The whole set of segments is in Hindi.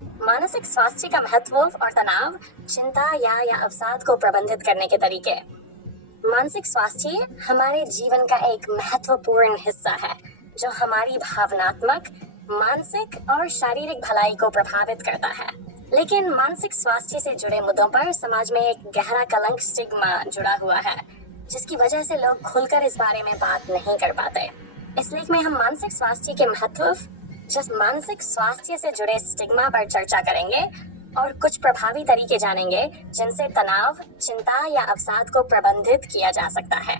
मानसिक स्वास्थ्य का महत्व और तनाव, चिंता या अवसाद को प्रबंधित करने के तरीके। मानसिक स्वास्थ्य हमारे जीवन का एक महत्वपूर्ण हिस्सा है जो हमारी भावनात्मक, मानसिक और शारीरिक भलाई को प्रभावित करता है। लेकिन मानसिक स्वास्थ्य से जुड़े मुद्दों पर समाज में एक गहरा कलंक, स्टिग्मा जुड़ा हुआ है, जिसकी वजह से लोग खुलकर इस बारे में बात नहीं कर पाते। इस लेख में हम मानसिक स्वास्थ्य के महत्व, मानसिक स्वास्थ्य से जुड़े स्टिग्मा पर चर्चा करेंगे और कुछ प्रभावी तरीके जानेंगे जिनसे तनाव, चिंता या अवसाद को प्रबंधित किया जा सकता है।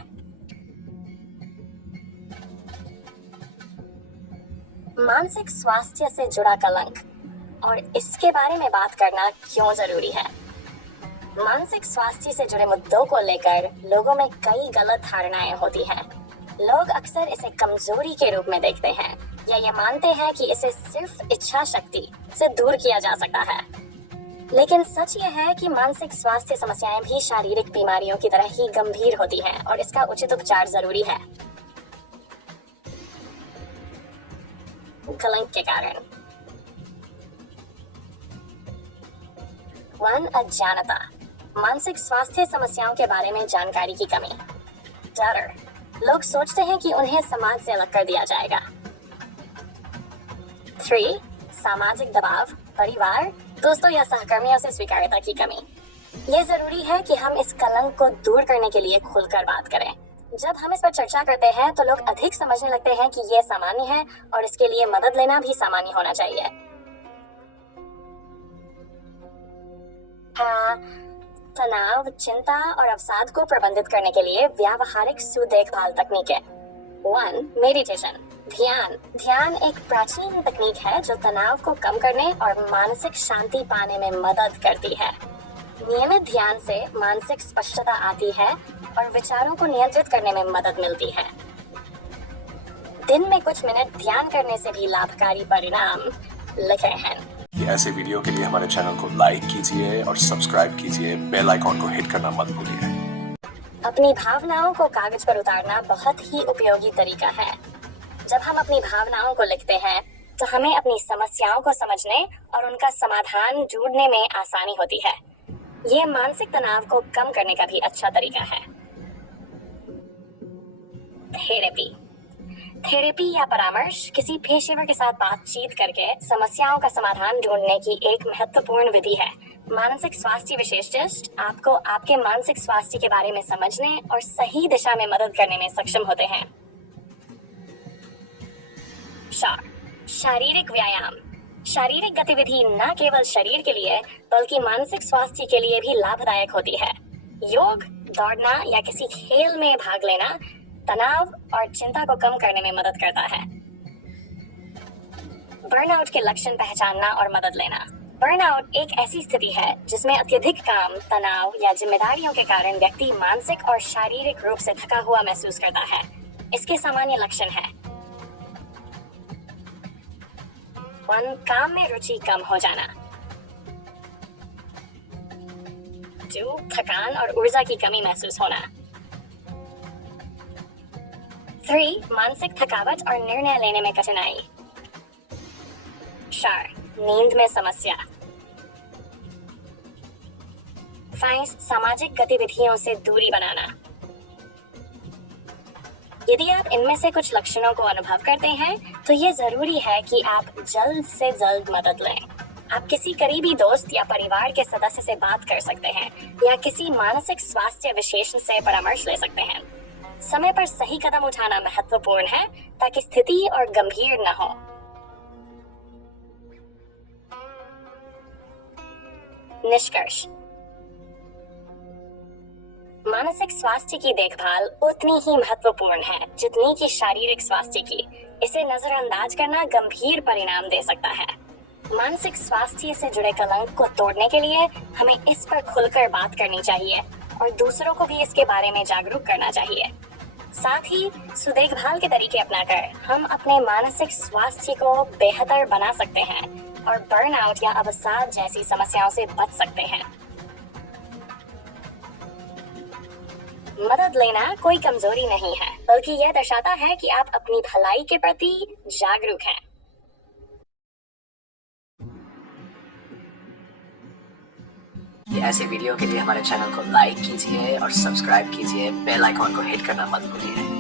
मानसिक स्वास्थ्य से जुड़ा कलंक और इसके बारे में बात करना क्यों जरूरी है। मानसिक स्वास्थ्य से जुड़े मुद्दों को लेकर लोगों में कई गलत धारणाएं होती हैं। लोग अक्सर इसे कमजोरी के रूप में देखते हैं या ये मानते हैं कि इसे सिर्फ इच्छा शक्ति से दूर किया जा सकता है। लेकिन सच ये है कि मानसिक स्वास्थ्य समस्याएं भी शारीरिक बीमारियों की तरह ही गंभीर होती हैं और इसका उचित उपचार जरूरी है। कलंक के कारण। 1. अज्ञानता। मानसिक स्वास्थ्य समस्याओं के बारे में जानकारी की कमी। डर। लोग सोचते हैं कि उन्हें समाज से अलग कर दिया जाएगा। 3. सामाजिक दबाव, परिवार, दोस्तों या सहकर्मियों से स्वीकार्यता की कमी। ये जरूरी है कि हम इस कलंक को दूर करने के लिए खुलकर बात करें। जब हम इस पर चर्चा करते हैं तो लोग अधिक समझने लगते हैं कि ये सामान्य है और इसके लिए मदद लेना भी सामान्य होना चाहिए। तनाव, चिंता और अवसाद को प्रबंधित करने के लिए व्यावहारिक सुदेखभाल तकनीकें। 1. मेडिटेशन, ध्यान। ध्यान एक प्राचीन तकनीक है जो तनाव को कम करने और मानसिक शांति पाने में मदद करती है। नियमित ध्यान से मानसिक स्पष्टता आती है और विचारों को नियंत्रित करने में मदद मिलती है। दिन में कुछ मिनट ध्यान करने से भी लाभकारी परिणाम लिखे हैं। ऐसे वीडियो के लिए हमारे चैनल को लाइक कीजिए और सब्सक्राइब कीजिए। बेल आइकॉन को हिट करना मत भूलिए। अपनी भावनाओं को कागज पर उतारना बहुत ही उपयोगी तरीका है। जब हम अपनी भावनाओं को लिखते हैं तो हमें अपनी समस्याओं को समझने और उनका समाधान ढूंढने में आसानी होती है। ये मानसिक तनाव को कम करने का भी अच्छा तरीका है। थेरेपी या परामर्श किसी पेशेवर के साथ बातचीत करके समस्याओं का समाधान ढूंढने की एक महत्वपूर्ण विधि है। मानसिक स्वास्थ्य विशेषज्ञ आपको आपके मानसिक स्वास्थ्य के बारे में समझने और सही दिशा में मदद करने में सक्षम होते हैं। शारीरिक व्यायाम। शारीरिक गतिविधि न केवल शरीर के लिए बल्कि मानसिक स्वास्थ्य के लिए भी लाभदायक होती है। योग, दौड़ना या किसी खेल में भाग लेना तनाव और चिंता को कम करने में मदद करता है। बर्नआउट के लक्षण पहचानना और मदद लेना। बर्नआउट एक ऐसी स्थिति है जिसमें अत्यधिक काम, तनाव या जिम्मेदारियों के कारण व्यक्ति मानसिक और शारीरिक रूप से थका हुआ महसूस करता है। इसके सामान्य लक्षण हैं: 1. काम में रुचि कम हो जाना। 2. थकान और ऊर्जा की कमी महसूस होना। 3. मानसिक थकावट और निर्णय लेने में कठिनाई। 4. नींद में समस्या। 5. सामाजिक गतिविधियों से दूरी बनाना। यदि आप इनमें से कुछ लक्षणों को अनुभव करते हैं तो ये जरूरी है कि आप जल्द से जल्द मदद लें। आप किसी करीबी दोस्त या परिवार के सदस्य से बात कर सकते हैं या किसी मानसिक स्वास्थ्य विशेषज्ञ से परामर्श ले सकते हैं। समय पर सही कदम उठाना महत्वपूर्ण है ताकि स्थिति और गंभीर न हो। निष्कर्ष। मानसिक स्वास्थ्य की देखभाल उतनी ही महत्वपूर्ण है जितनी कि शारीरिक स्वास्थ्य की। इसे नजरअंदाज करना गंभीर परिणाम दे सकता है। मानसिक स्वास्थ्य से जुड़े कलंक को तोड़ने के लिए हमें इस पर खुलकर बात करनी चाहिए और दूसरों को भी इसके बारे में जागरूक करना चाहिए। साथ ही सुदेखभाल के तरीके अपनाकर हम अपने मानसिक स्वास्थ्य को बेहतर बना सकते हैं और बर्नआउट या अवसाद जैसी समस्याओं से बच सकते हैं। मदद लेना कोई कमजोरी नहीं है, बल्कि यह दर्शाता है कि आप अपनी भलाई के प्रति जागरूक हैं। कि ऐसे वीडियो के लिए हमारे चैनल को लाइक कीजिए और सब्सक्राइब कीजिए, बेल आइकॉन को हिट करना मत भूलिए।